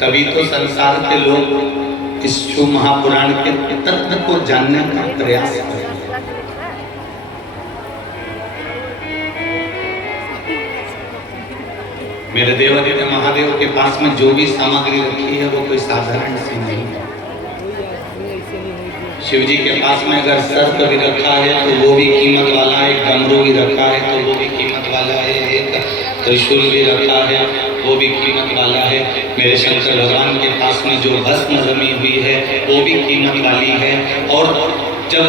तभी तो संसार के लोग इस शिव महापुराण के तत्व को जानने का प्रयास करें। मेरे देवादित्य महादेव के पास में जो भी सामग्री रखी है वो कोई साधारण सी नहीं है। शिव जी के पास में अगर सर्प भी रखा है तो वो भी कीमत वाला है, डमरू भी रखा है तो वो भी कीमत वाला है, एक त्रिशूल भी रखा है वो भी कीमत वाला है। मेरे शंकर भगवान के पास में जो भस्म जमी हुई है वो भी कीमत वाली है। और जब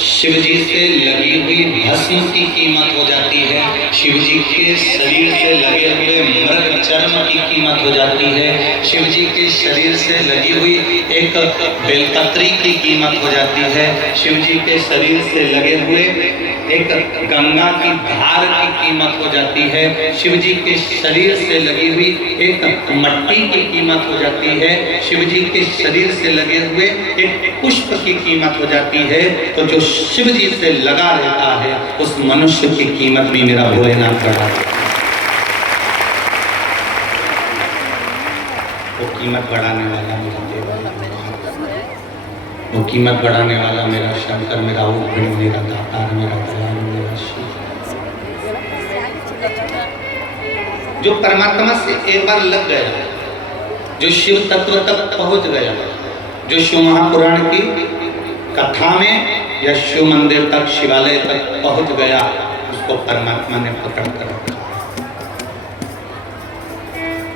शिव जी से लगी हुई भस्म की कीमत हो जाती है, शिव जी के शरीर से लगे हुए मृग चर्म की कीमत हो जाती है, शिव जी के शरीर से लगी हुई एक बेलपत्री की कीमत हो जाती है, शिव जी के शरीर से लगे हुए एक गंगा की धार की कीमत हो जाती है, शिव जी के शरीर से लगी हुई एक मट्टी की कीमत हो जाती है, शिव जी के शरीर से लगे हुए एक पुष्प की कीमत हो जाती है। तो जो शिव जी से लगा रहता है उस मनुष्य की कीमत भी मेरा भोलेनाथ बढ़ा देता है। वो कीमत बढ़ाने वाला मेरा देव, वो कीमत बढ़ाने वाला मेरा शंकर, मेरा उग्र, मेरा दातार, मेरा दयालु, मेरा शिव, जो परमात्मा से एक बार लग गया, जो शिव तत्व तक पहुंच गया, जो शिव महापुराण की कथा में या शिव मंदिर तक, शिवालय तक पहुंच गया, उसको परमात्मा ने पकड़ कर रखा।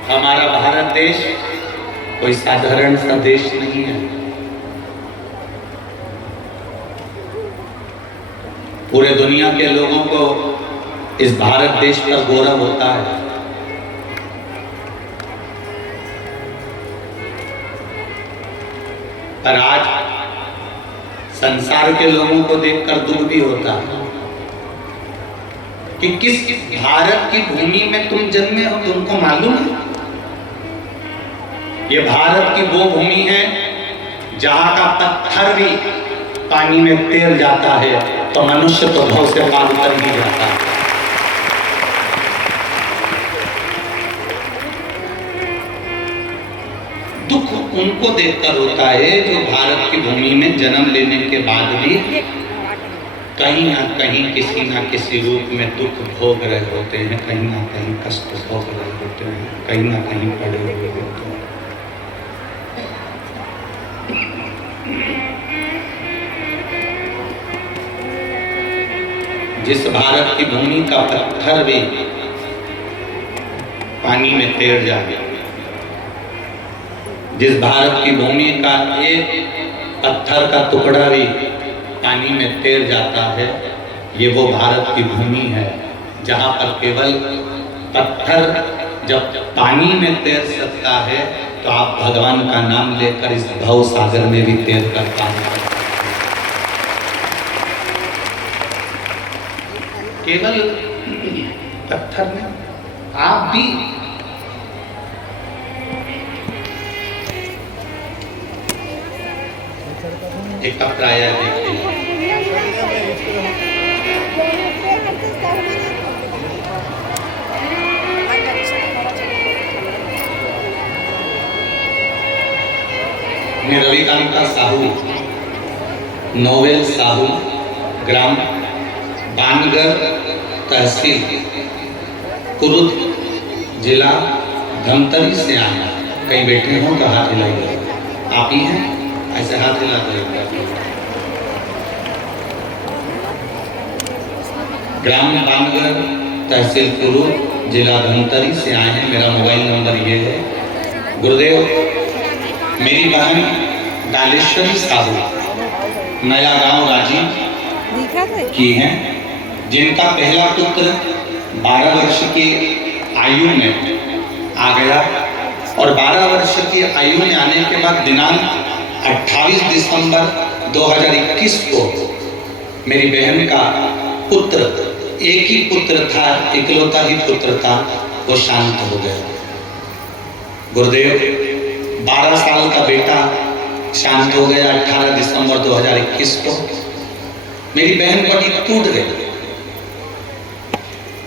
हमारा भारत देश कोई साधारण सा देश नहीं है। पूरे दुनिया के लोगों को इस भारत देश पर गौरव होता है। पर आज संसार के लोगों को देखकर दुख भी होता है कि किस भारत की भूमि में तुम जन्मे हो, तुमको मालूम है? ये भारत की वो भूमि है जहां का पत्थर भी पानी में तैर जाता है तो मनुष्य तो भव से पार कर ही जाता है। दुख उनको देखकर होता है जो भारत की भूमि में जन्म लेने के बाद भी कहीं ना कहीं किसी ना किसी रूप में दुख भोग रहे होते हैं, कहीं ना कहीं कष्ट भोग रहे होते हैं, कहीं ना कहीं पड़े हुए होते हैं। जिस भारत की भूमि का पत्थर भी पानी में तैर जाए, जिस भारत की भूमि का एक पत्थर का टुकड़ा भी पानी में तैर जाता है, ये वो भारत की भूमि है जहाँ पर केवल पत्थर जब पानी में तैर सकता है तो आप भगवान का नाम लेकर इस भव सागर में भी तैर कर पाएंगे। केवल पत्थर में आप भी एक प्राय देखिए, मैं रविकांता साहू, नोवेल साहू, ग्राम बानगर, तहसील कुरुद, जिला धमतरी से आया। कहीं बैठे हो तो हाथ हिलाइए। आप ही हैं? ऐसे हाथ हिला दो। ग्राम बानगर, तहसील कुरुद, जिला धमतरी से आए हैं। मेरा मोबाइल नंबर ये है। गुरुदेव, मेरी बहन डालेश्वरी साहू, नया गांव राजी की हैं, जिनका पहला पुत्र 12 वर्ष की आयु में आ गया और 12 वर्ष की आयु में आने के बाद दिनांक 28 दिसंबर 2021 को मेरी बहन का पुत्र, एक ही पुत्र था, इकलौता ही पुत्र था, वो शांत हो गया। गुरुदेव, 12 साल का बेटा शांत हो गया 18 दिसंबर 2021 को। मेरी बहन बड़ी टूट गई।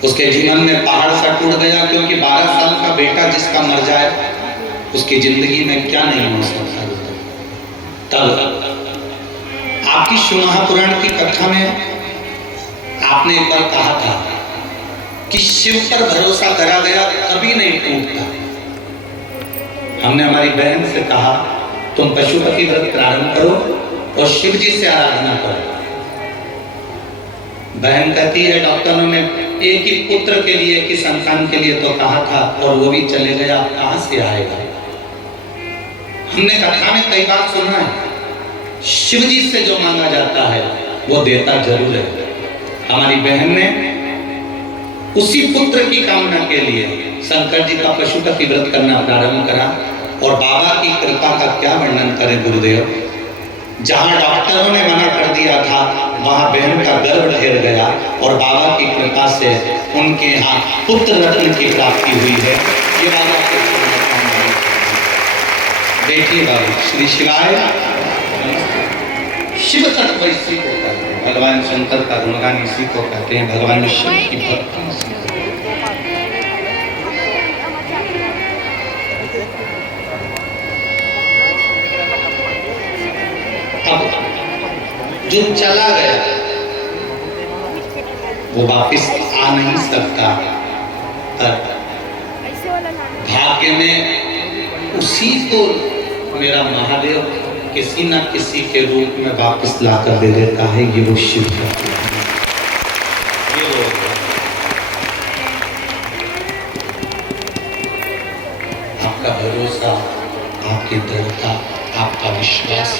उसके जीवन में पहाड़ सा टूट गया, क्योंकि 12 साल का बेटा जिसका मर जाए उसकी जिंदगी में क्या नहीं हो सकता। तब आपकी शिव महापुराण की कथा में आपने एक बार कहा था कि शिव पर भरोसा करा गया कभी नहीं टूटता। हमने हमारी बहन से कहा तुम पशुपति व्रत प्रारंभ करो और शिव जी से आराधना करो। बहन कहती है डॉक्टरों ने एक ही पुत्र के लिए, एक ही संतान के लिए तो कहा था और वो भी चले गया, कहां से आएगा। हमने कथा में कई बार सुना है शिव जी से जो मांगा जाता है वो देता जरूर है। हमारी बहन ने उसी पुत्र की कामना के लिए शंकर जी का पशुपति व्रत करना प्रारंभ करा और बाबा की कृपा का क्या वर्णन करें गुरुदेव। जहां डॉक्टरों ने मना कर दिया था वहां बहन का गर्भ ढेर गया और बाबा की कृपा से उनके यहाँ पुत्र रत्न की प्राप्ति हुई है। ये बाबा के देखिए बाबू श्री शिवाय। शिव तत्व इसी को कहते हैं, भगवान शंकर का गुणगान इसी को कहते हैं, भगवान शिव की भक्ति। अब जो चला गया वो वापस आ नहीं सकता, पर भाग्य में उसी को मेरा महादेव किसी न किसी के रूप में वापस ला कर दे देता है। ये वो शिव है। आपका भरोसा, आपकी दृढ़ता, आपका विश्वास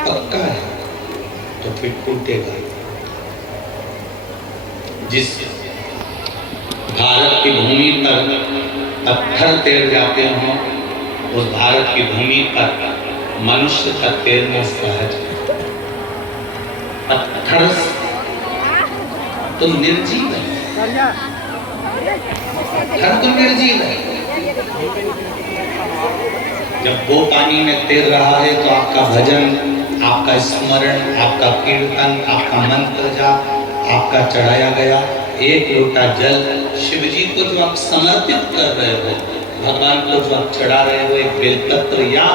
पक्का है तो फिर टूटेगा। जिस भारत की भूमि पर पत्थर तैर जाते हों उस भारत की भूमि पर मनुष्य का तैरना सहज। पत्थर तो निर्जीव है, पत्थर तो निर्जीव है। जब वो पानी में तैर रहा है तो आपका भजन, आपका स्मरण, आपका कीर्तन, आपका मंत्र जाप, आपका चढ़ाया गया एक लोटा जल शिव जी को जो आप समर्पित कर रहे हो, भगवान को जो आप चढ़ा रहे हो एक बेलपत्र, या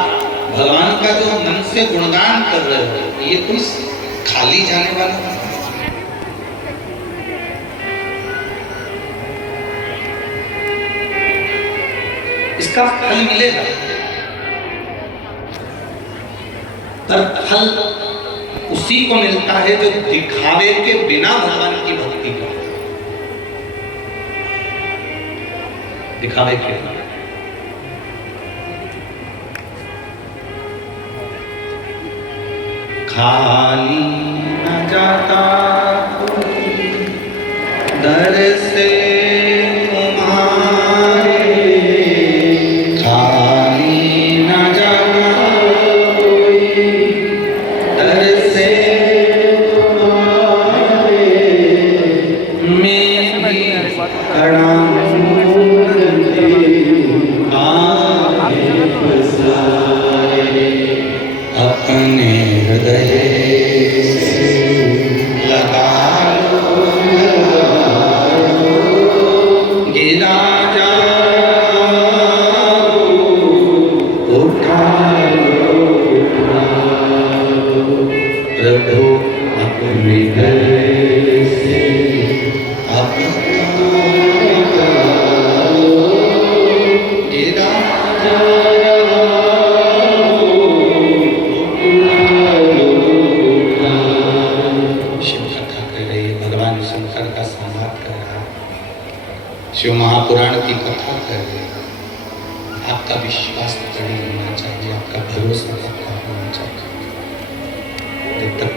भगवान का जो मन से गुणगान कर रहे हो, ये कोई खाली जाने वाला नहीं। इसका फल मिलेगा, पर फल उसी को मिलता है जो दिखावे के बिना भगवान की भक्ति करे। दिखावे के बिना खाली न जाता दर से तुम्हारे, खाली न जाता दर से तुम्हारे, मेरी खड़ा अपने हृदय लगा लो, गिरा जाओ, उठा लो, प्रभु अपने हृदय से गिरा जाओ। शिव महापुराण की कथा कर रहे हैं। आपका विश्वास दृढ़ होना चाहिए, आपका भरोसा पक्का होना चाहिए। जब तक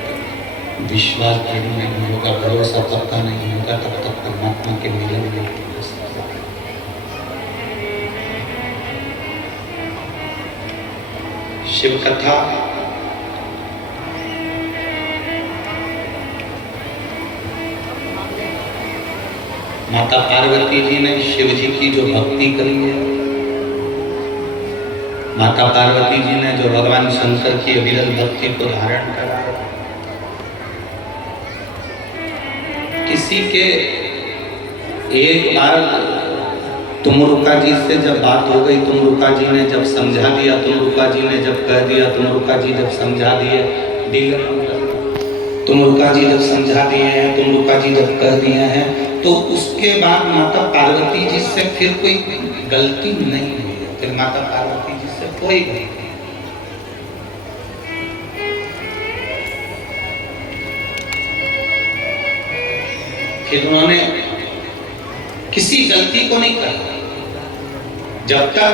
विश्वास दृढ़ नहीं होगा, भरोसा पक्का नहीं होगा, तब तक परमात्मा के मिलन नहीं हो सकता। शिव कथा माता पार्वती जी ने शिव जी की जो भक्ति करी है, माता पार्वती जी ने जो भगवान शंकर की अविरल भक्ति को धारण करा, किसी के एक बार तुमरुका जी से जब बात हो गई, तुमरुका जी ने जब समझा दिया, तुमरुका जी ने जब कह दिया, तुमरुका जी जब समझा दिए, तुमरुका जी जब समझा दिए हैं, तुमरुका जी जब कह दिए हैं, तो उसके बाद माता पार्वती जी से फिर कोई गलती नहीं हुई है। फिर माता पार्वती जी से कोई गलती नहीं। फिर उन्होंने किसी गलती को नहीं कहा। जब तक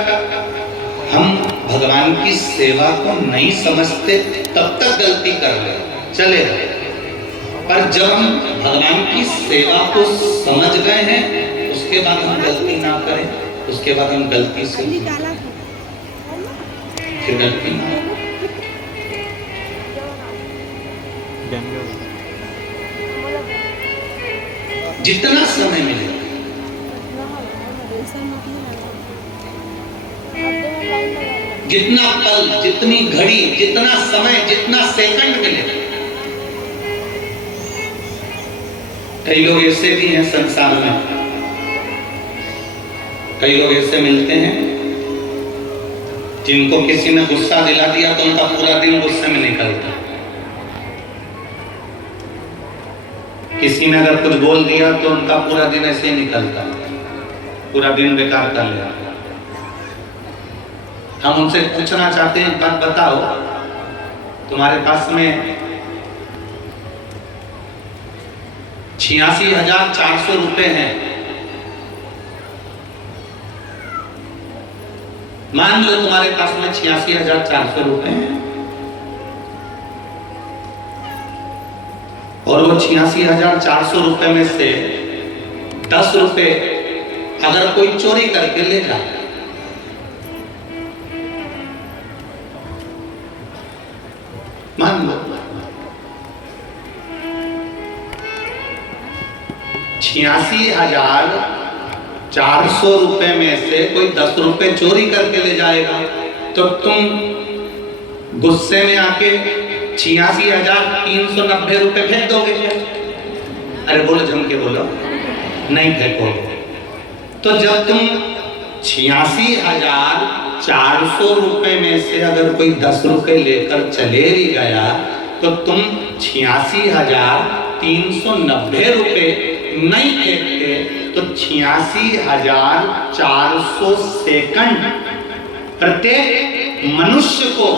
हम भगवान की सेवा को नहीं समझते तब तक गलती कर ले चलेगा, पर जब हम भगवान की सेवा को समझ गए हैं उसके बाद हम गलती ना करें, उसके बाद हम गलती से फिर गलती ना। जितना समय मिले, जितना पल, जितनी घड़ी, जितना समय, जितना सेकंड मिले। कई लोग ऐसे भी हैं संसार में, कई लोग ऐसे मिलते हैं जिनको किसी ने गुस्सा दिला दिया तो उनका पूरा दिन गुस्से में निकलता। किसी ने अगर कुछ बोल दिया तो उनका पूरा दिन ऐसे ही निकलता, पूरा दिन बेकार कर लिया। हम उनसे पूछना चाहते हैं, बात बताओ, तुम्हारे पास में 86,400 रुपए हैं, मान लो तुम्हारे पास में 86,400 रुपए हैं, और वो 86,400 रुपए में से 10 रुपए अगर कोई चोरी करके ले जाए, मान लो 86,400 रुपए में से कोई 10 रुपए चोरी करके ले जाएगा, तो तुम गुस्से में आके 86,390 रुपए फेंक दोगे क्या? अरे बोलो, जम के बोलो, नहीं फेंकोगे। तो जब तुम 86,400 रुपए में से अगर कोई 10 रुपए लेकर चले भी गया, तो तुम 86,390 रुपए नहीं फेंकते, तो 86,400 सेकंड प्रत्येक मनुष्य को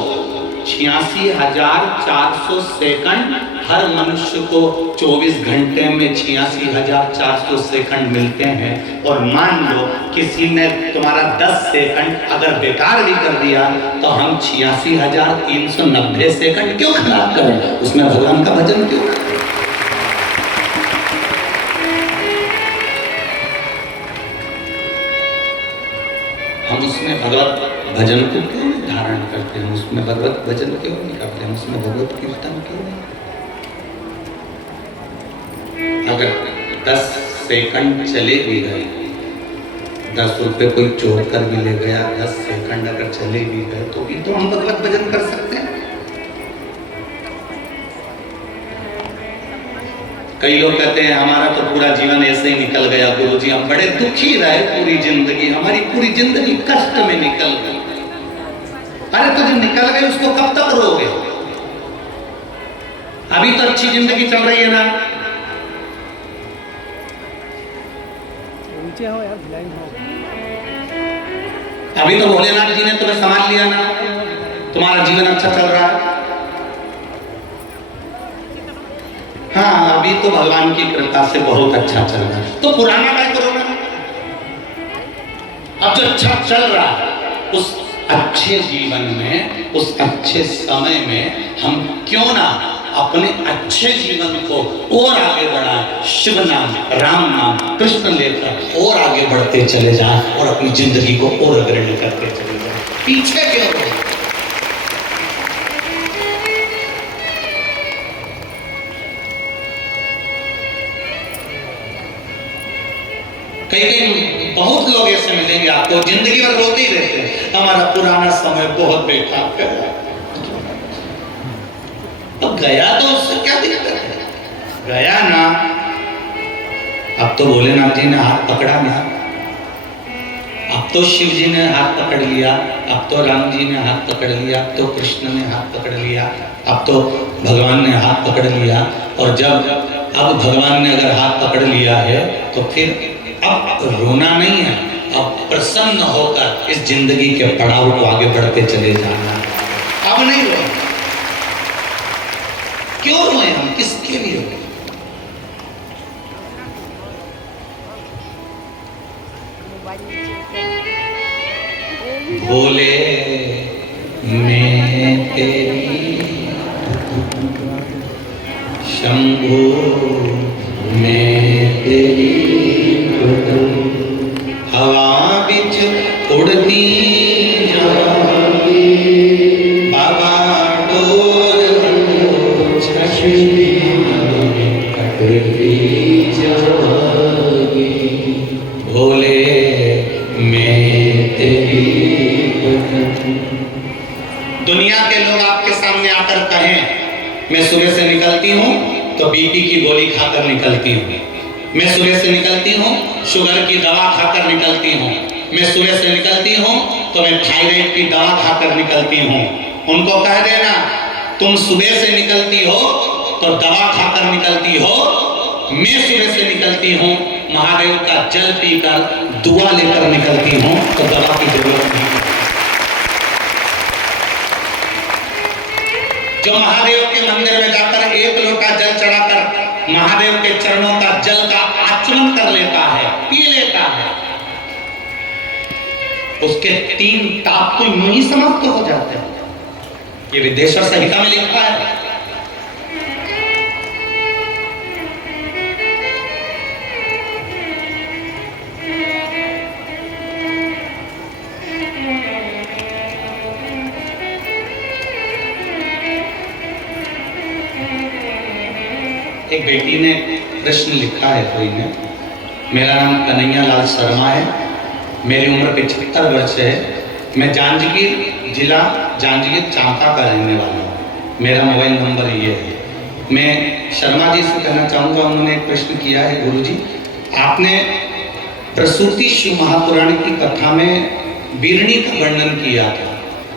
86,400 सेकंड, हर मनुष्य को 24 घंटे में 86,400 सेकंड मिलते हैं। और मान लो किसी ने तुम्हारा 10 सेकंड अगर बेकार भी कर दिया, तो हम 86,390 सेकंड क्यों खराब करें? उसमें भगवान का भजन क्यों? हम उसमें भगवत भजन को क्यों नहीं धारण करते हैं? उसमें भगवत भजन क्यों नहीं करते हैं? उसमें भगवत कीर्तन क्यों नहीं? अगर 10 सेकंड चले भी गए, 10 रुपए कोई चोर कर भी ले गया, 10 सेकंड अगर चले भी गए, तो भी तो हम भगवत भजन कर सकते हैं। कई लोग कहते हैं हमारा तो पूरा जीवन ऐसे ही निकल गया गुरुजी, हम बड़े दुखी रहे पूरी जिंदगी, हमारी पूरी जिंदगी कष्ट में निकल गई। अरे तो जब निकल गए उसको कब तक रोगे? अभी तो अच्छी जिंदगी चल रही है ना। नीचे हो यार, ब्लाइंड हो। अभी तो भोलेनाथ जी ने तुम्हें संभाल लिया ना, तुम्हारा जीवन अच्छा चल रहा है। हाँ, अभी तो भगवान की कृपा से बहुत अच्छा चल रहा है, तो पुराना क्या करोगे? अब जो अच्छा चल रहा है उस अच्छे जीवन में, उस अच्छे समय में हम क्यों ना अपने अच्छे जीवन को और आगे बढ़ाएं, शिव नाम, राम नाम, कृष्ण लेकर और आगे बढ़ते चले जाएं और अपनी जिंदगी को और अग्रणी करते चले जाएं। पीछे क्यों रहे? कई बहुत लोग ऐसे मिलेंगे आपको, जिंदगी भर रोते ही रहते हैं, हमारा पुराना समय बहुत बेकार गया। तो गया तो उससे क्या दिक्कत है? गया ना, अब तो भोलेनाथ जी ने हाथ पकड़ा ना, अब तो शिव जी ने हाथ पकड़ लिया, अब तो राम जी ने हाथ पकड़ लिया, अब तो कृष्ण ने हाथ पकड़ लिया, अब तो भगवान ने हाथ पकड़ लिया। और जब अब भगवान ने अगर हाथ पकड़ लिया है तो फिर अब रोना नहीं है, अब प्रसन्न होकर इस जिंदगी के पड़ाव को आगे बढ़ते चले जाना। अब नहीं रोए, क्यों रोए हम, किसके लिए रोए? भोले मैं तेरी, शंभो मैं तेरी, हवा बिच उड़ती जाऊंगी, बाबा डोर छछली कटती जाऊंगी, भोले मैं तेरी। दुनिया के लोग आपके सामने आकर कहें मैं सुबह से निकलती हूँ तो बीपी की गोली खाकर निकलती हूँ, मैं सुबह से निकलती हूँ शुगर की दवा खाकर निकलती हूँ, मैं सुबह से निकलती हूँ तो मैं थायराइड की दवा खाकर निकलती हूँ। उनको कह देना तुम सुबह से निकलती हो तो दवा खाकर निकलती हो, मैं सुबह से निकलती हूँ महादेव का जल पीकर दुआ लेकर निकलती हूँ, तो दवा की जरूरत नहीं। जो महादेव के मंदिर में जाकर एक लोटा जल चढ़ाकर महादेव के चरणों का जल का आचमन कर लेता है, पी लेता है, उसके 3 ताप तो यूं ही समाप्त हो जाते हैं। ये विदेश्वर संहिता में लिखा है। एक बेटी ने प्रश्न लिखा है कोई ने, मेरा नाम कन्हैया लाल शर्मा है, मेरी उम्र 75 वर्ष है, मैं जांजगीर जिला जांजगीर चांका का रहने वाला हूँ, मेरा मोबाइल नंबर ये है। मैं शर्मा जी से कहना चाहूँगा, उन्होंने एक प्रश्न किया है, गुरुजी आपने प्रसूति शिव महापुराण की कथा में बीरणी का वर्णन किया था,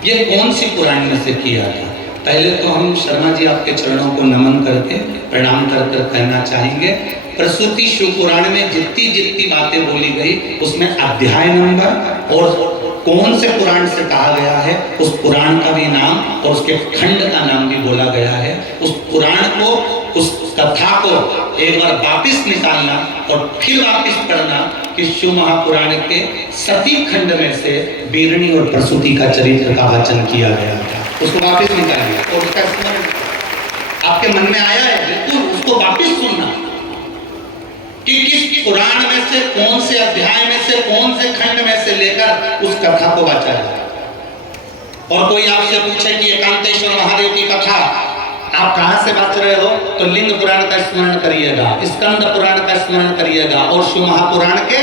ये कौन सी पुराण में से किया था? पहले तो हम शर्मा जी आपके चरणों को नमन करके प्रणाम कर कर कहना चाहेंगे, प्रसूति शिव पुराण में जितनी जितनी बातें बोली गई उसमें अध्याय नंबर और कौन से पुराण से कहा गया है उस पुराण का भी नाम और उसके खंड का नाम भी बोला गया है। उस पुराण को, उस कथा को एक बार वापिस निकालना और फिर वापिस पढ़ना कि शिव महापुराण के सती खंड में से बीरणी और प्रसूति का चरित्र का वाचन किया गया था, उसको वापिस निकालिए और उसका स्मरण आपके मन में आया है बिल्कुल उसको वापिस सुनना कि किस पुराण में से, कौन से अध्याय में से, कौन से खंड में से लेकर उस कथा को वाचा है। और कोई आपसे पूछे कि एकांतेश्वर महादेव की कथा आप कहां से बात रहे हो, तो लिंग पुराण का स्मरण करिएगा, स्कंद पुराण का स्मरण करिएगा और शिव महापुराण के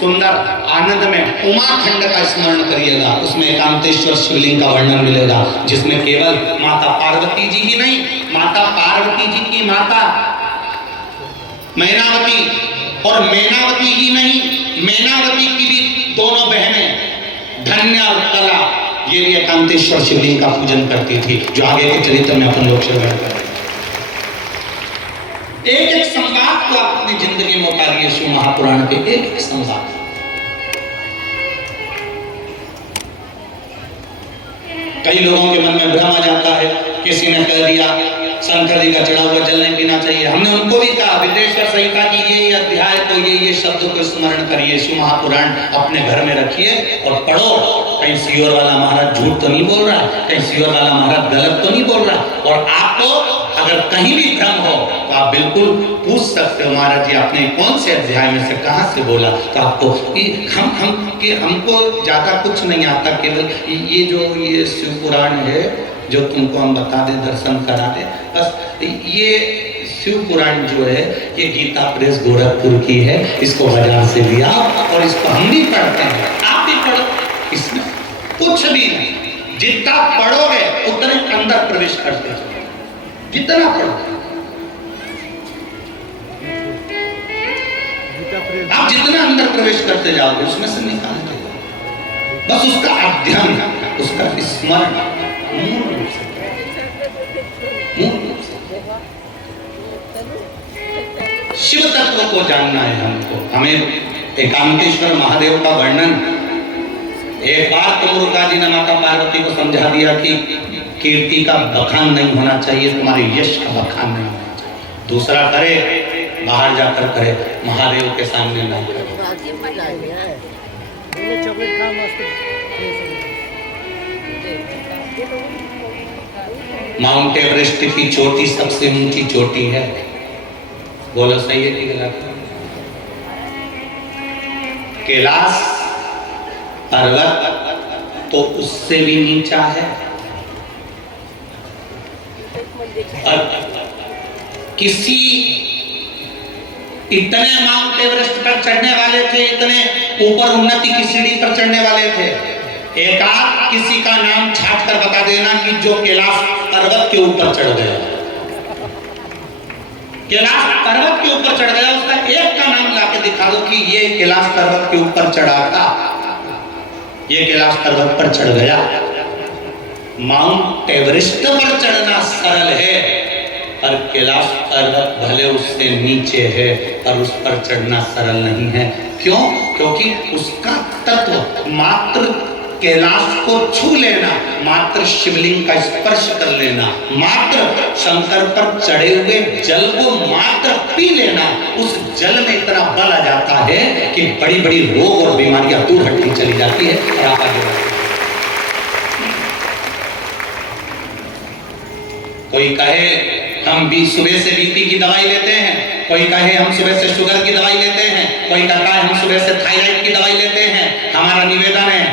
सुंदर आनंद में उमा खंड का स्मरण करिएगा। उसमें एकांतेश्वर शिवलिंग का वर्णन मिलेगा, जिसमें केवल माता पार्वती जी ही नहीं, माता पार्वती जी की माता मैनावती और मैनावती ही नहीं, मैनावती की भी दोनों बहनें धन्य और कला, ये भी एकांतेश्वर शिवलिंग का पूजन करती थी, जो आगे के चरित्र में अपन लोग श्रवण करें। एक एक संवाद को आप अपनी जिंदगी में उतारिए, शिव महापुराण के एक एक संवाद। कई लोगों के मन में भ्रम आ जाता है, किसी ने कह दिया शंकर जी का चढ़ा हुआ जल नहीं पीना चाहिए, हमने उनको भी कहा विदेश्वर संहिता की ये अध्याय को, ये शब्द को स्मरण करिए, शिव महापुराण अपने घर में रखिए और पढ़ो। कहीं सियोर वाला महाराज झूठ तो नहीं बोल रहा, कहीं सियोर वाला महाराज गलत तो नहीं बोल रहा। और आपको अगर कहीं भी भ्रम हो तो आप बिल्कुल पूछ सकते हो, महाराज जी आपने कौन से अध्याय में से कहाँ से बोला, तो आपको हमको ज्यादा कुछ नहीं आता, केवल ये जो ये शिव पुराण है जो तुमको हम बता दें, दर्शन करा दें, बस ये शिव पुराण जो है ये गीता प्रेस गोरखपुर की है, इसको बाजार से लिया और इसको हम भी पढ़ते हैं, आप भी पढ़ो, इसमें कुछ भी नहीं, जितना पढ़ोगे उतने अंदर प्रवेश करते जितना पढ़ो। आप जितना अंदर प्रवेश करते जाओगे उसमें से निकालते जाओगे। बस उसका अध्ययन, उसका स्मरण मूल रूप से शिव तत्व को जानना है हमको। हमें एकांतेश्वर महादेव का वर्णन एक बार तो मुरुगा जी ने माता पार्वती को समझा दिया कि कीर्ति का बखान नहीं होना चाहिए, तुम्हारे यश का बखान नहीं होना चाहिए। दूसरा करे, बाहर जाकर करे, महादेव के सामने नहीं करे। माउंट एवरेस्ट की चोटी सबसे ऊंची चोटी है, बोलो सही है कि गलत? कैलाश पर्वत तो उससे भी नीचा है। और किसी इतने माउंट एवरेस्ट पर चढ़ने वाले थे, इतने ऊपर उन्नति की सीढ़ी पर चढ़ने वाले थे, एक आध किसी का नाम छाट कर बता देना कि जो कैलाश पर्वत के ऊपर चढ़ गया, कैलाश पर्वत के ऊपर चढ़ गया, उसका एक का नाम लाके दिखा दो कि ये कैलाश पर्वत के ऊपर चढ़ा था, ये कैलाश पर्वत पर चढ़ गया। माउंट एवरेस्ट पर चढ़ना सरल है, पर कैलाश पर्वत भले उससे नीचे है, पर उस पर चढ़ना सरल नहीं है। क्यों? क्योंकि उसका तत्व मात्र कैलाश को छू लेना, मात्र शिवलिंग का स्पर्श कर लेना, मात्र शंकर पर चढ़े हुए जल को मात्र पी लेना, उस जल में इतना बल आ जाता है कि बड़ी बड़ी रोग और बीमारियां दूर हटती चली जाती है और आप आगे बढ़ते। कोई कहे हम भी सुबह से बीपी की दवाई लेते हैं, कोई कहे हम सुबह से शुगर की दवाई लेते हैं, कोई कहता है हम सुबह से थायराइड की दवाई लेते हैं। हमारा निवेदन है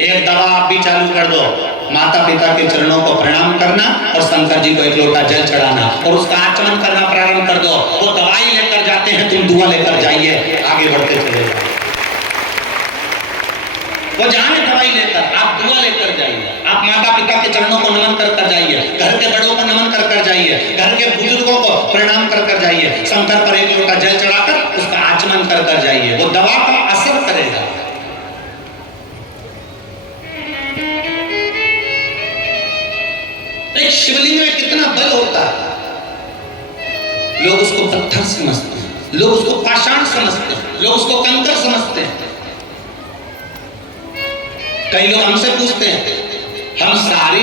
एक दवा आप भी चालू कर दो, माता पिता के चरणों को प्रणाम करना और शंकर जी को एक लोटा जल चढ़ाना और उसका आचमन करना प्रारंभ कर दो। वो दवाई लेकर जाते हैं, तुम दुआ लेकर जाइए, आगे बढ़ते चले जाओ। वो जाने दवाई लेकर, आप दुआ लेकर जाइए, आप माता पिता के चरणों को नमन कर कर जाइए, घर के बड़ों को नमन कर कर जाइए, घर के बुजुर्गों को प्रणाम कर कर जाइए, शंकर पर एक लोटा जल चढ़ाकर उसका आचमन कर कर जाइए, वो दवा का असर करेगा। एक शिवलिंग में कितना बल होता है, लोग उसको पत्थर समझते हैं, लोग उसको पाषाण समझते हैं, लोग उसको कंकर समझते हैं। कई लोग हमसे पूछते हैं, हम सारे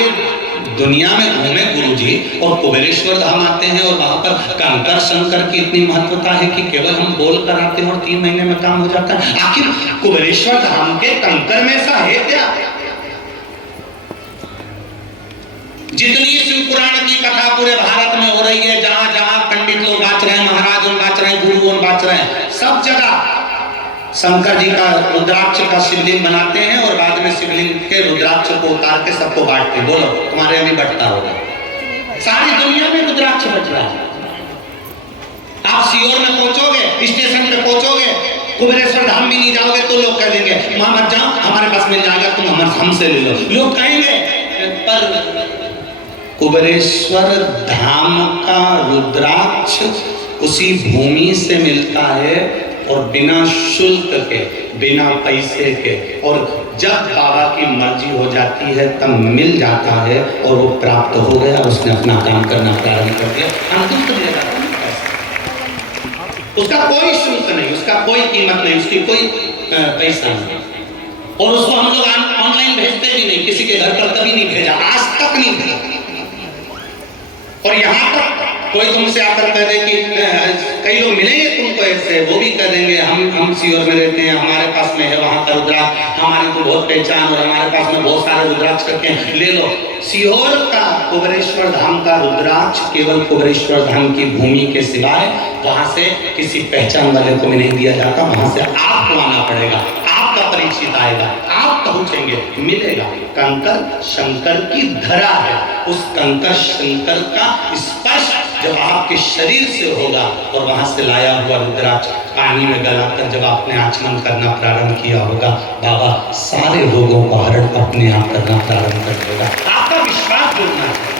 दुनिया में घूमे गुरुजी और कुबेरेश्वर धाम आते हैं और वहां पर कंकर शंकर की इतनी महत्वता है कि केवल हम बोल कर आते हैं और 3 महीने में काम हो जाता है। आखिर कुबेरेश्वर धाम के कंकर में ऐसा है क्या? जितनी शिव पुराण की कथा पूरे भारत में हो रही है, जहां जहां पंडित लोग बाच रहे हैं, महाराज उन बाच रहे हैं, गुरु उन बाच रहे हैं, सब जगह शंकर जी का रुद्राक्ष का शिवलिंग बनाते हैं और बाद में शिवलिंग के रुद्राक्ष को उतार के सबको बांटते हैं। बोलो तुम्हारे यहाँ भी बंटता होगा, सारी दुनिया में रुद्राक्ष बट रहा है। आप सीहोर में पहुंचोगे, स्टेशन पे पहुंचोगे, कुबेरेश्वर धाम भी नहीं जाओगे तो लोग कह देंगे वहां मत जाओ, हमारे पास मिल जाएगा, तुम हमसे ले लो। लोग कहेंगे, पर कुबेरेश्वर धाम का रुद्राक्ष उसी भूमि से मिलता है और बिना शुल्क के, बिना पैसे के, और जब बाबा की मर्जी हो जाती है तब मिल जाता है और वो प्राप्त हो गया, उसने अपना काम करना प्रारंभ कर दिया। अंतुष्ट दिया जाता है, उसका कोई शुल्क नहीं, उसका कोई कीमत नहीं, उसकी कोई पैसा नहीं, और उसको हम लोग ऑनलाइन भेजते भी नहीं, किसी के घर पर कभी नहीं भेजा, आज तक नहीं भेजा। और यहाँ तक कोई तुमसे आकर कह दे कि कई लोग मिलेंगे तुमको ऐसे, वो भी कह देंगे हम सीहोर में रहते हैं, हमारे पास में है वहाँ का रुद्राक्ष, हमारी तो बहुत पहचान और हमारे पास में बहुत सारे रुद्राक्ष करके ले लो। सीहोर का कुबेरेश्वर धाम का रुद्राक्ष केवल कुबेरेश्वर धाम की भूमि के सिवाय वहाँ से किसी पहचान वाले को भी नहीं दिया जाता। वहाँ से आपको आना पड़ेगा, आपका परिचित आएगा, आप पहुंचेंगे, मिलेगा। कंकर शंकर की धरा है, उस कंकर शंकर का स्पर्श जब आपके शरीर से होगा और वहां से लाया हुआ रुद्राक्ष पानी में गलाकर जब आपने आचमन करना प्रारंभ किया होगा, बाबा सारे रोगों का हरण अपने आप करना प्रारंभ कर देगा। आपका विश्वास जुड़ना है।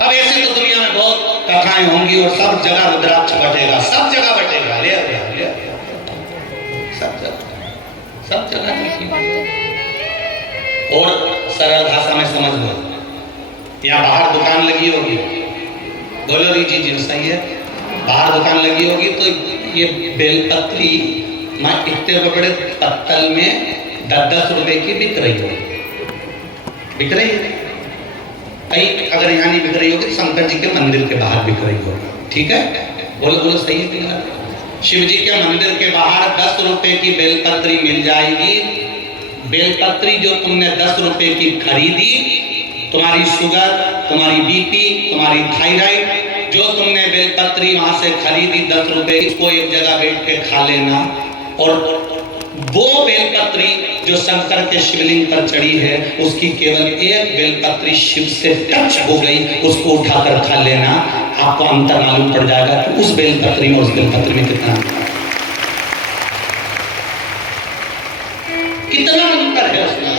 अब ऐसे तो दुनिया में बहुत कथाएं होंगी और सब जगह रुद्राक्ष बटेगा, सब जगह बटेगा। ले सब जगह और सरल भाषा में समझ लो, यहाँ बाहर दुकान लगी होगी, बोलो जी जी सही है, बाहर दुकान लगी होगी तो ये बेलपत्री माँ इतने बड़े पत्तल में 10-10 रुपए की बिक रही हो, बिक रही है कहीं, अगर यहाँ नहीं बिक रही होगी शंकर जी के मंदिर के बाहर बिक रही होगी, ठीक है, बोलो बोलो सही है कि शिव जी के मंदिर के बाहर 10 रुपए की बेलपत्री मिल जाएगी। बेलपत्री जो तुमने 10 रुपए की खरीदी, तुम्हारी शुगर, तुम्हारी बीपी, तुम्हारी थायराइड, जो तुमने बेलपत्री वहां से खरीदी 10 रुपए, इसको एक जगह बैठ के खा लेना। और वो बेलपत्री जो शंकर के शिवलिंग पर चढ़ी है, उसकी केवल एक बेलपत्री शिव से टच हो गई, उसको उठाकर खा लेना। आपको अंतर मालूम पड़ जाएगा कि उस बेलपत्री में, उस बेलपत्री में कितना अंतर है उसमें।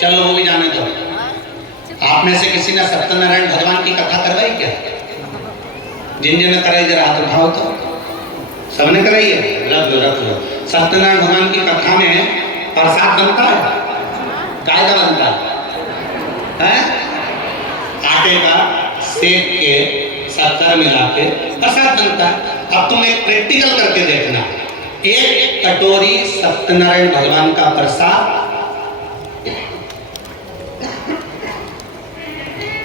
चलो वो भी जाने दो। आप में से किसी ने सत्यनारायण भगवान की कथा करवाई क्या? जिन जिन ने कराई जरा हाथ उठाओ तो। सबने कराई है? रख लो। सत्यनारायण भगवान की कथा में प्रसाद बनता है, काय का बनता है? आटे का सेक के शक्कर मिला के प्रसाद बनता है। अब तुम एक प्रैक्टिकल करके देखना, एक कटोरी सत्यनारायण भगवान का प्रसाद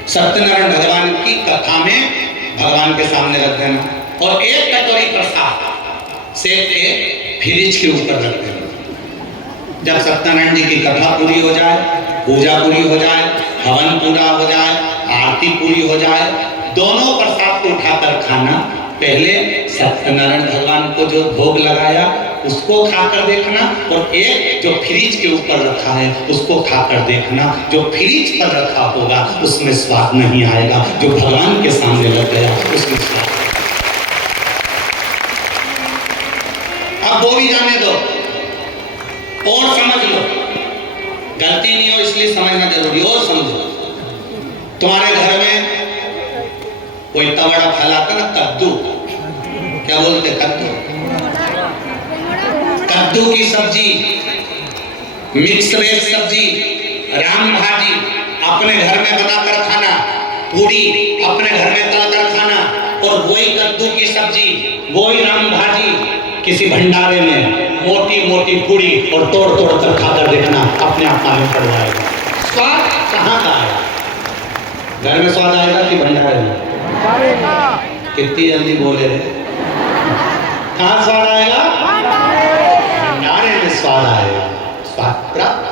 सत्यनारायण भगवान की कथा में भगवान के सामने रख देना, और एक कटोरी प्रसाद सेक के फ्रिज के ऊपर रख देना। जब सत्यनारायण जी की कथा पूरी हो जाए, पूजा पूरी हो जाए, हवन पूरा हो जाए, आरती पूरी हो जाए, दोनों प्रसाद को उठाकर खाना। पहले सत्यनारायण भगवान को जो भोग लगाया उसको खाकर देखना, और एक जो फ्रिज के ऊपर रखा है उसको खाकर देखना। जो फ्रिज पर रखा होगा उसमें स्वाद नहीं आएगा, जो भगवान के सामने लग गया उसमें स्वाद। अब वो भी जाने दो और समझ लो, गलती नहीं हो इसलिए समझना जरूरी, और समझो। तुम्हारे घर में कोई इतना बड़ा फल आता ना, कद्दू, क्या बोलते कद्दू, कद्दू की सब्जी, मिक्स वेज सब्जी, राम भाजी अपने घर में बनाकर खाना, पूरी अपने घर में तलकर खाना, और वही कद्दू की सब्जी, वही राम भाजी किसी भंडारे में मोटी मोटी पूरी और तोड़ तोड़ कर खाकर देखना, अपने आप मालूम पड़ जाएगा स्वाद कहाँ का है। घर में स्वाद आएगा कि भंडारे में? कितनी जल्दी बोले रहे, कहाँ स्वाद आएगा? भंडारे में स्वाद आएगा, स्वाद प्राप्त।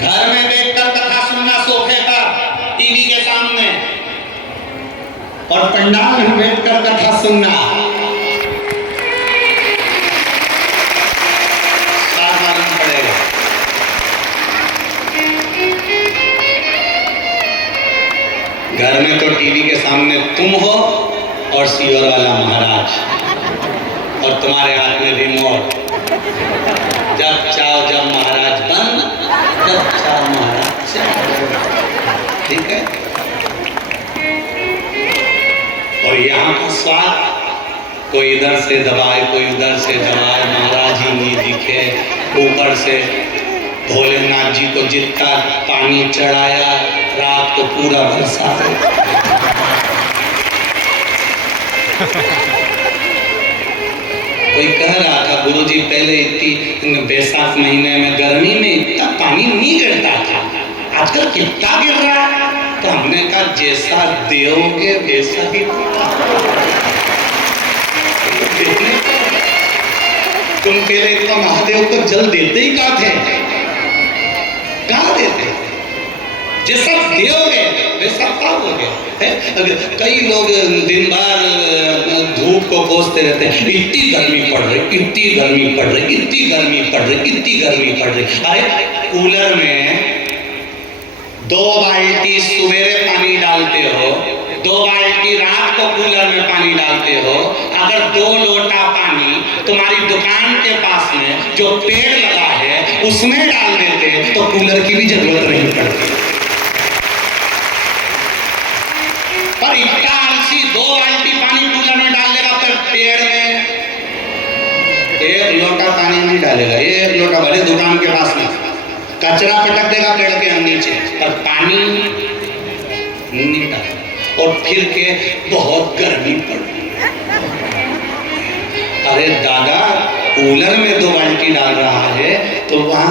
घर में बैठकर कथा सुनना सोफे पर, टीवी के सामने, और पंडाल में बैठकर कथा सुनना, स्वाद मालूम पड़ेगा। घर में तो टीवी के सामने तुम हो और सीवर वाला महाराज, और तुम्हारे हाथ में रिमोट, जब चाहो जब महाराज बंद, जब चाहो महाराज चाहो, ठीक है। और यहाँ का स्वाद कोई इधर से दबाए, कोई उधर से दबाए, महाराज ही नहीं दिखे। ऊपर से भोलेनाथ जी को जितना पानी चढ़ाया, रात को पूरा बरसा। कोई कह रहा था गुरुजी पहले इतनी बैसाख महीने में गर्मी में इतना पानी नहीं गिरता था, आजकल कितना गिर रहा है। तो हमने कहा जैसा दोगे वैसा ही तुम पहले तो महादेव को जल देते ही कहा थे, कहाँ देते? जैसा दोगे वैसा पाओगे। कई लोग दिन भर धूप को कोसते रहते हैं, इतनी गर्मी पड़ रही, इतनी गर्मी पड़ रही, इतनी गर्मी पड़ रही, इतनी गर्मी पड़ रही। अरे कूलर में 2 बाल्टी सवेरे पानी डालते हो, 2 बाल्टी रात को कूलर में पानी डालते हो, अगर 2 लोटा पानी तुम्हारी दुकान के पास में जो पेड़ लगा है उसमें डाल देते तो कूलर की भी जरूरत नहीं पड़ती। पर इतना आलसी 2 बाल्टी पानी कूलर में डाल देगा, फिर पेड़ में 1 लोटा पानी नहीं डालेगा। 1 लोटा भले दुकान के पास में कचरा पटक देगा पेड़ के नीचे, पर पानी नहीं डालेगा। और फिर के बहुत गर्मी पड़, अरे दादा कूलर में 2 बाल्टी डाल रहा है तो वहाँ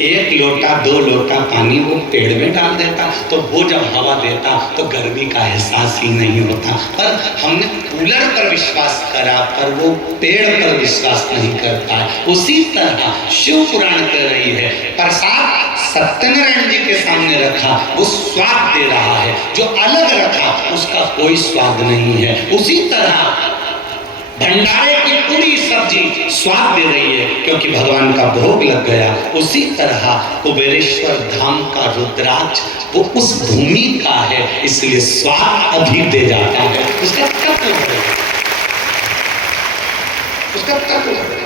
1 लोटा 2 लोटा पानी वो पेड़ में डाल देता, तो वो जब हवा देता तो गर्मी का एहसास ही नहीं होता। पर हमने कूलर पर विश्वास करा, पर वो पेड़ पर विश्वास नहीं करता है। उसी तरह शिव पुराण कह रही है, प्रसाद सत्यनारायण जी के सामने रखा वो स्वाद दे रहा है, जो अलग रखा उसका कोई स्वाद नहीं है। उसी तरह भंडारे की पूरी सब्जी स्वाद दे रही है क्योंकि भगवान का भोग लग गया। उसी तरह कुबेरेश्वर धाम का रुद्राक्ष वो उस भूमि का है, इसलिए स्वाद अधिक दे जाता है। उसका तत्व है, उसका तत्व है।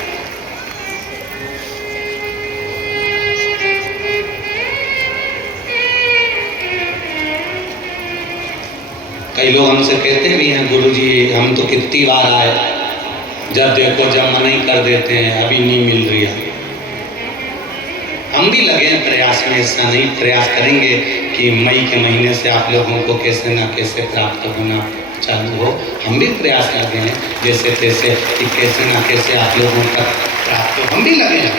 कई लोग हमसे कहते भी हैं, गुरुजी हम तो कितनी बार आए, जब देखो जब मना ही कर देते हैं, अभी नहीं मिल रही है। हम भी लगे हैं प्रयास में, ऐसा नहीं प्रयास करेंगे कि मई के महीने से आप लोगों को कैसे ना कैसे प्राप्त होना चालू हो। हम भी प्रयास लगे हैं जैसे तैसे कि कैसे ना कैसे आप लोगों तक प्राप्त हो। हम भी लगे हैं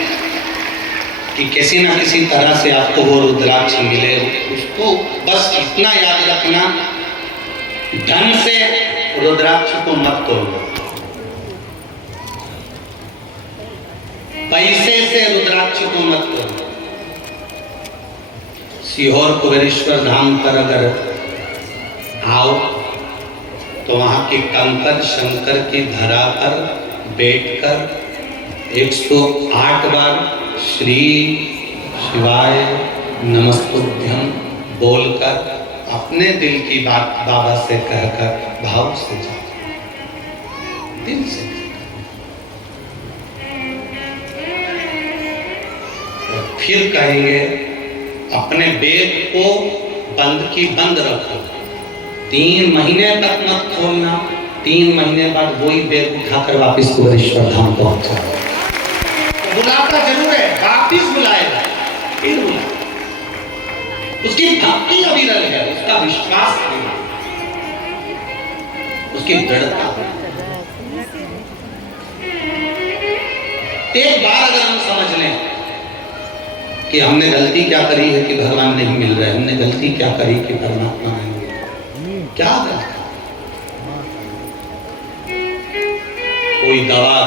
कि किसी ना किसी तरह से आपको वो रुद्राक्ष मिले। उसको बस इतना याद रखना, धन से रुद्राक्ष को मत तोड़ो, पैसे से रुद्राक्ष को मत तोड़ो। सीहोर कुबेरेश्वर धाम पर अगर आओ तो वहां की कंकर शंकर की धरा पर बैठकर 108 बार श्री शिवाय नमस्तुभ्यं बोलकर अपने दिल की बात बाबा से कहकर भाव से जाओ, दिल से। और फिर कहेंगे अपने बैग को बंद की बंद रखो, 3 महीने तक मत खोलना। 3 महीने बाद वही बैग उठाकर वापिस कुबेरेश्वर धाम पहुंच जाओ। बुलाता जरूर है, वापिस बुलाएगा, फिर बुलाएगा। उसकी भक्ति अविरल है, उसका विश्वास है, उसकी दृढ़ता। एक बार अगर हम समझ लें कि हमने गलती क्या करी है कि भगवान नहीं मिल रहे, हमने गलती क्या करी कि परमात्मा नहीं मिल रहे, क्या गलती? कोई दवा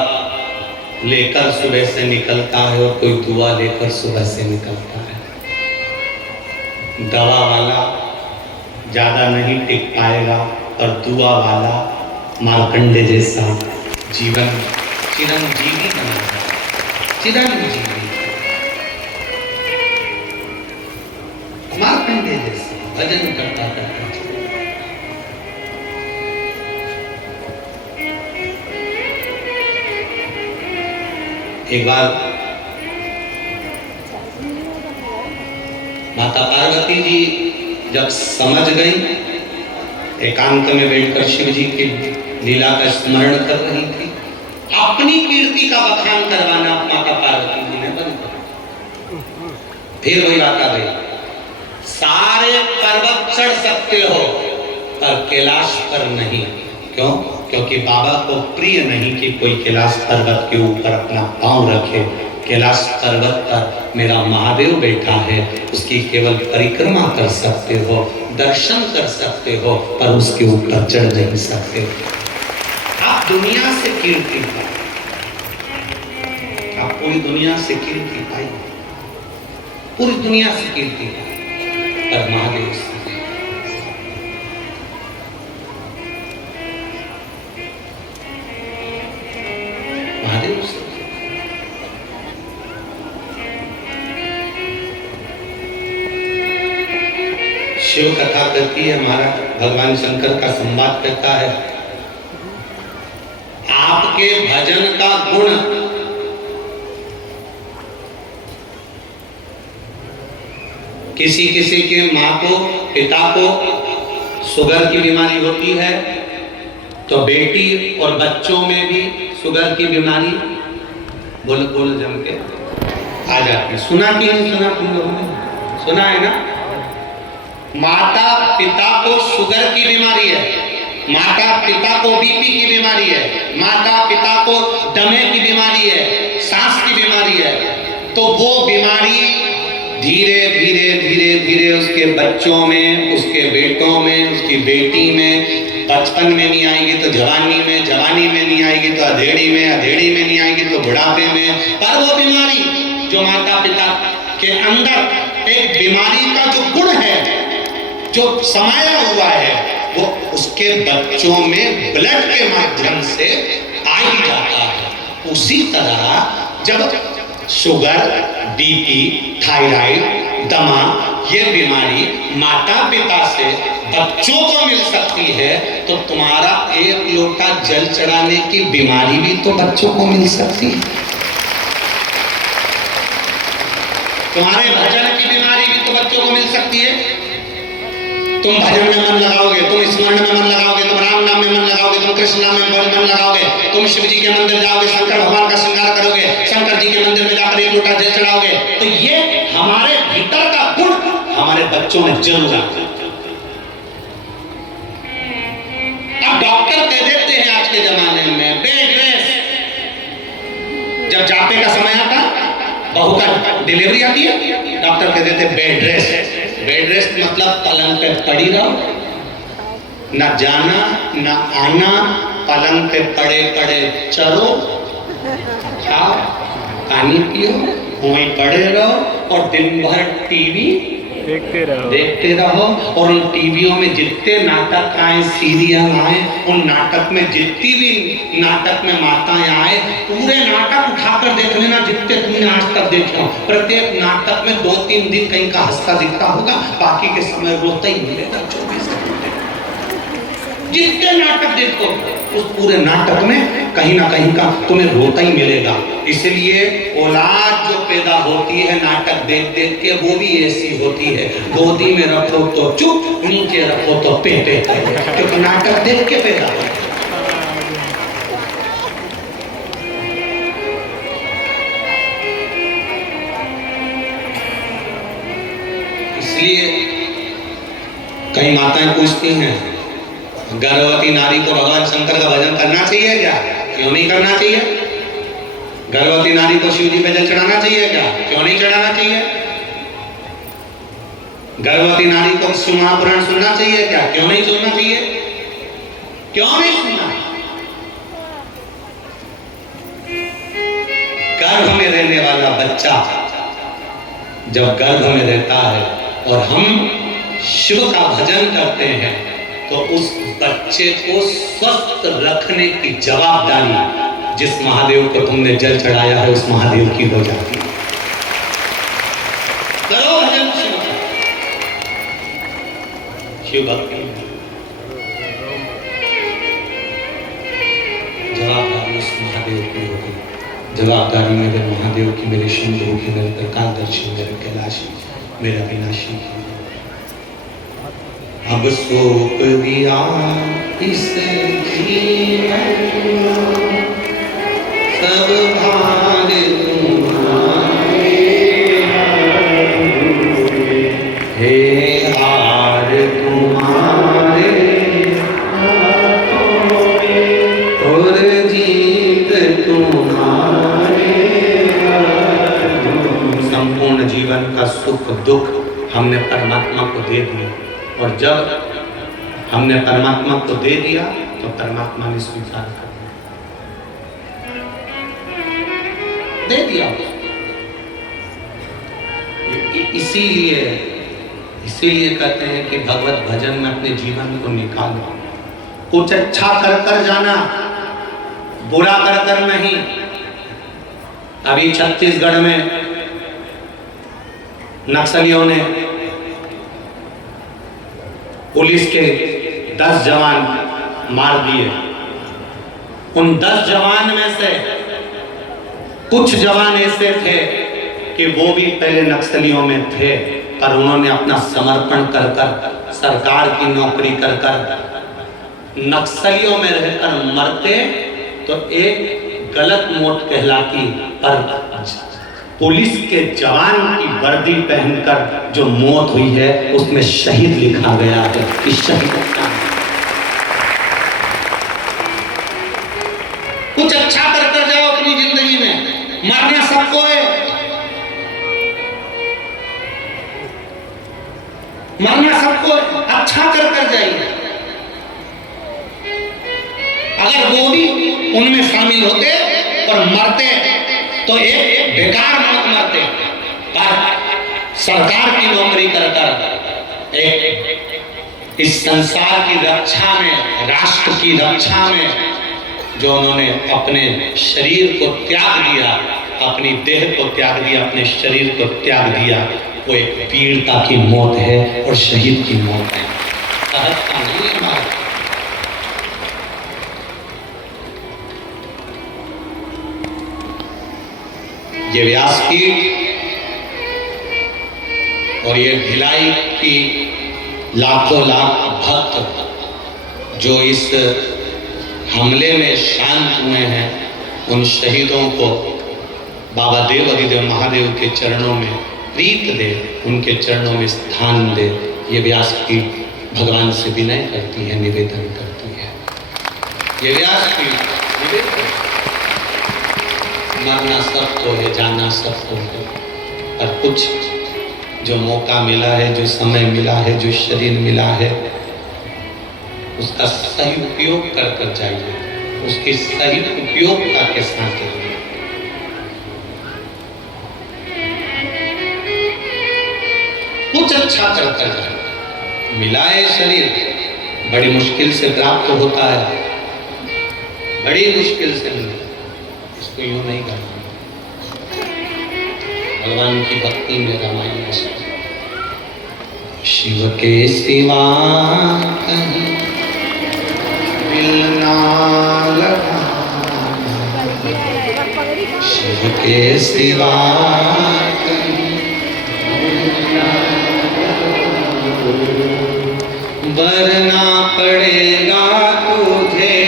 लेकर सुबह से निकलता है और कोई दुआ लेकर सुबह से निकलता है। दवा वाला ज्यादा नहीं टिक पाएगा और दुआ वाला मार्कंडे जैसा जीवन चिरंजीवी बना, चिरंजीवी मार्कंडे जैसे भजन करता करता। एक बार माता पार्वती जी जब समझ गई, एकांत में बैठकर शिव जी की लीला का स्मरण कर रही थी, अपनी कीर्ति का बखान करवाना माता पार्वती जी ने बंद कर। फिर वही बात आ गई, सारे पर्वत चढ़ सकते हो पर कैलाश पर नहीं। क्यों? क्योंकि बाबा को प्रिय नहीं कि कोई कैलाश पर्वत के ऊपर अपना पांव रखे। कैलाश पर्वत पर मेरा महादेव बैठा है, उसकी केवल परिक्रमा कर सकते हो, दर्शन कर सकते हो, पर उसके ऊपर चढ़ नहीं सकते। आप दुनिया से कीर्ति पाए, आप पूरी दुनिया से कीर्ति पाई, पूरी दुनिया से कीर्ति पाई, पर महादेव से शिव कथा करती है महाराज, भगवान शंकर का संवाद करता है। आपके भजन का गुण किसी किसी के माँ को, पिता को शुगर की बीमारी होती है, तो बेटी और बच्चों में भी शुगर की बीमारी बोल बोल जम के आ जाती है। सुना कि नहीं सुना? तुम लोगों ने सुना है ना? माता पिता को शुगर की बीमारी है, माता पिता को बीपी की बीमारी है, माता पिता को दमे की बीमारी है, सांस की बीमारी है, तो वो बीमारी धीरे धीरे धीरे धीरे उसके बच्चों में, उसके बेटों में, उसकी बेटी में, बचपन में नहीं आएगी तो जवानी में, जवानी में नहीं आएगी तो अधेड़ी में, अधेड़ी में नहीं आएगी तो बुढ़ापे में। पर वो बीमारी जो माता पिता के अंदर एक बीमारी का जो गुण है, जो समाया हुआ है, वो उसके बच्चों में ब्लड के माध्यम से आ ही जाता है। उसी तरह जब शुगर, बीपी, थायराइड, दमा, ये बीमारी माता पिता से बच्चों को मिल सकती है, तो तुम्हारा एक लोटा जल चढ़ाने की बीमारी भी तो बच्चों को मिल सकती है। तुम्हारे भजन की बीमारी भी तो बच्चों को मिल सकती है। तुम भजन में मन लगाओगे, तुम स्मरण में मन लगाओगे, तुम राम नाम में मन लगाओगे, तुम कृष्ण नाम में मन लगाओगे, तुम शिव जी के मंदिर जाओगे, शंकर भगवान का श्रृंगार करोगे, शंकर जी के मंदिर में जाकर एक लोटा जल चढ़ाओगे, तो ये हमारे भीतर का गुण हमारे बच्चों में जरूर आता है। अब डॉक्टर कह देते हैं आज के जमाने में बेड रेस्ट, जब जाते का समय आता, बहू का डिलीवरी आती है, डॉक्टर कह देते बेड रेस्ट। बेड रेस्ट मतलब पलंग पे पड़ी रहो, न जाना न आना, पलंग पे पड़े पड़े चलो, खाओ, पानी पियो, वहीं पड़े रहो और दिन भर टीवी देखते रहो। और उन टीवियों में जितने नाटक आए, सीरियल आए, उन नाटक में जितनी भी नाटक में माताएं आए, पूरे नाटक उठाकर देख लेना जितने तुमने आज तक देखे हो। प्रत्येक नाटक में 2-3 दिन कहीं का हंसता दिखता होगा, बाकी के समय रोता ही मिलेगा 24 घंटे। जितने नाटक देखो, उस पूरे नाटक में कहीं ना कहीं का तुम्हें रोता ही मिलेगा। इसलिए औलाद जो पैदा होती है नाटक देख देख के, वो भी ऐसी होती है, गोदी में रखो तो चुप, नीचे रखो तो पे पे, क्योंकि नाटक देख के पैदा होती है। इसलिए कई माताएं पूछती हैं, गर्भवती नारी को भगवान शंकर का भजन करना चाहिए क्या? क्यों नहीं करना चाहिए? गर्भवती नारी को शिव जी पे जल चढ़ाना चाहिए क्या? क्यों नहीं चढ़ाना चाहिए? गर्भवती नारी को शिव महापुराण सुनना चाहिए क्या? क्यों नहीं सुनना चाहिए? क्यों नहीं सुनना? गर्भ में रहने वाला बच्चा जब गर्भ में रहता है और हम शिव का भजन करते हैं, तो उस बच्चे को स्वस्थ रखने की जवाबदारी जिस महादेव को तुमने जल चढ़ाया है, उस महादेव की हो जाती है। करो भजन शिव का, शिव भक्ति, जवाबदारी उस महादेव की होगी। जवाबदारी मेरे महादेव की, मेरे शंभू की, मेरे प्रकाशदर्शी, मेरे कैलाशी, मेरा विनाशी की। अब सौंप दिया इस जीवन सब भाग तुम्हारे, हे हार तुम्हारे और जीत तुम्हारे। संपूर्ण जीवन का सुख दुख हमने परमात्मा को दे दिया, और जब हमने परमात्मा को दे दिया तो परमात्मा ने स्वीकार कर दे दिया। इसीलिए कहते हैं कि भगवत भजन में अपने जीवन को निकालो। कुछ अच्छा कर कर जाना, बुरा कर कर नहीं। अभी छत्तीसगढ़ में नक्सलियों ने पुलिस के 10 जवान मार दिए, उन 10 जवान में से कुछ जवान ऐसे थे कि वो भी पहले नक्सलियों में थे, पर उन्होंने अपना समर्पण कर कर सरकार की नौकरी कर कर नक्सलियों में रहकर मरते तो एक गलत मौत कहलाती, पर पुलिस के जवान की वर्दी पहनकर जो मौत हुई है उसमें शहीद लिखा गया है कि शहीद। कुछ अच्छा कर जाओ अपनी जिंदगी में, मरना सबको है, मरना सबको है, अच्छा कर जाइए। अगर वो भी उनमें शामिल होते और मरते तो एक बेकार मौत मरते, पर सरकार की नौकरी कर कर एक इस संसार की रक्षा में, राष्ट्र की रक्षा में जो उन्होंने अपने शरीर को त्याग दिया, अपनी देह को त्याग दिया, अपने शरीर को त्याग दिया, वो एक वीरता की मौत है और शहीद की मौत है, सहज का नहीं है। ये व्यासपीठ और ये भिलाई की लाखों लाख भक्त जो इस हमले में शांत हुए हैं, उन शहीदों को बाबा देव अधिदेव महादेव के चरणों में प्रीत दे, उनके चरणों में स्थान दे। ये व्यासपीठ भगवान से विनय करती है, निवेदन करती है। ये व्यासपीठ निवेदन, मरना सबको है, जाना सबको है, पर कुछ जो मौका मिला है, जो समय मिला है, जो शरीर मिला है, उसका सही उपयोग कर जाइए, उसके सही उपयोग करके साथ करिए। कुछ अच्छा कर जाइए। मिला है शरीर, बड़ी मुश्किल से प्राप्त होता है, बड़ी मुश्किल से मिलता है, इसको यूं नहीं करना। भगवान की भक्ति में रामायण शिव के सिवा कहीं दिल ना लगा, शिव के सिवा कहीं वरना पड़ेगा तुझे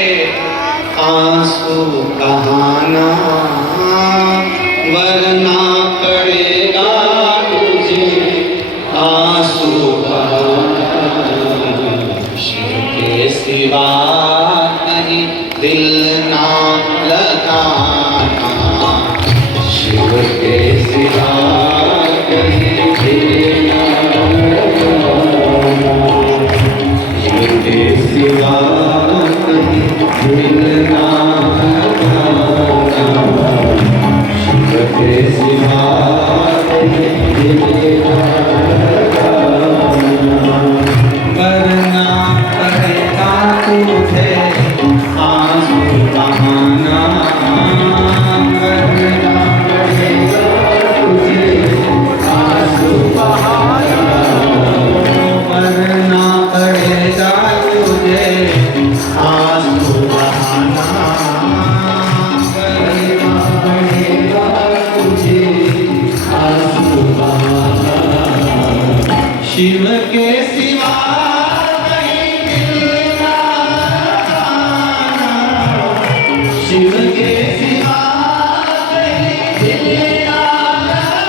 आंसू बहाना, वरना पड़ेगा तुझे आंसू बहाना, शिव के सिवा कहीं दिल ना लगाना, शिव के सिवा कहीं दिल ना लगाना, शिव के सिवा कहीं दिल ना लगाना, शिव के सिवा कहीं दिल ना लगाना, वरना पड़ेगा तुझे आंसू बहाना, वरना पड़ेगा तुझे आंसू बहाना, वरना पड़ेगा तुझे आंसू बहाना, वरना पड़ेगा तुझे आंसू बहाना, शिव के सिवा कहीं दिल ना लगाना, शिव के सिवा कहीं दिल ना लगाना।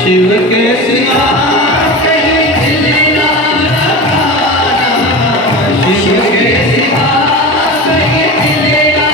शिव के सिवा कहीं दिल ना लगाना, शिव के सिवा कहीं दिल ना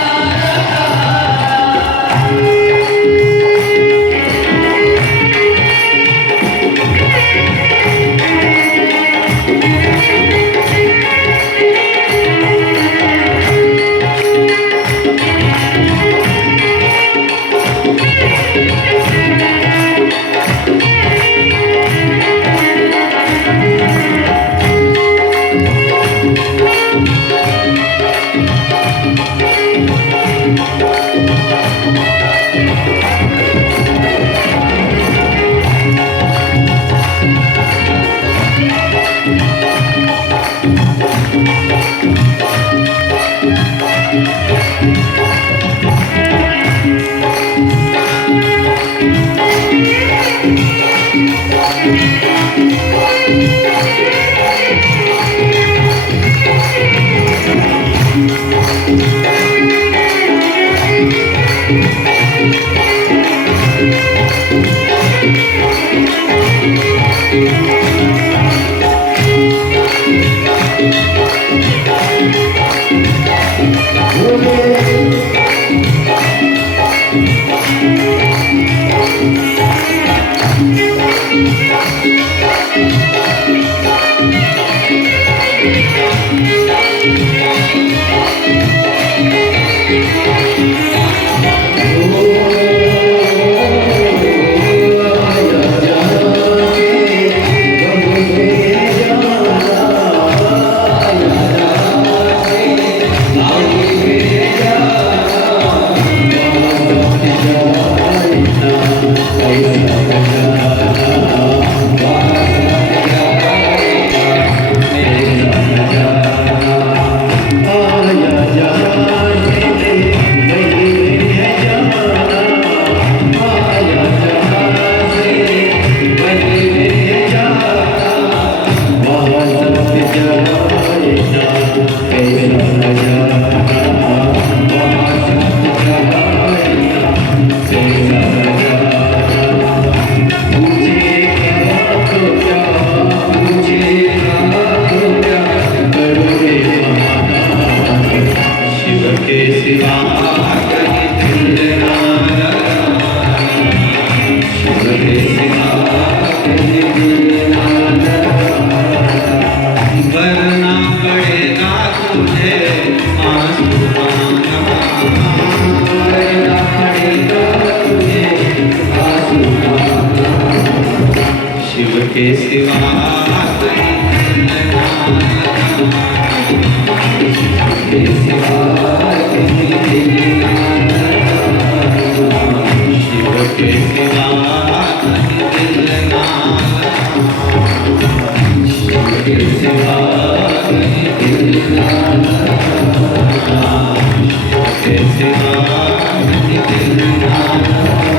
के सिवा शिव के सिवा दिल ना शिव के सिवा दिल ना शिव के सिवा दिल ना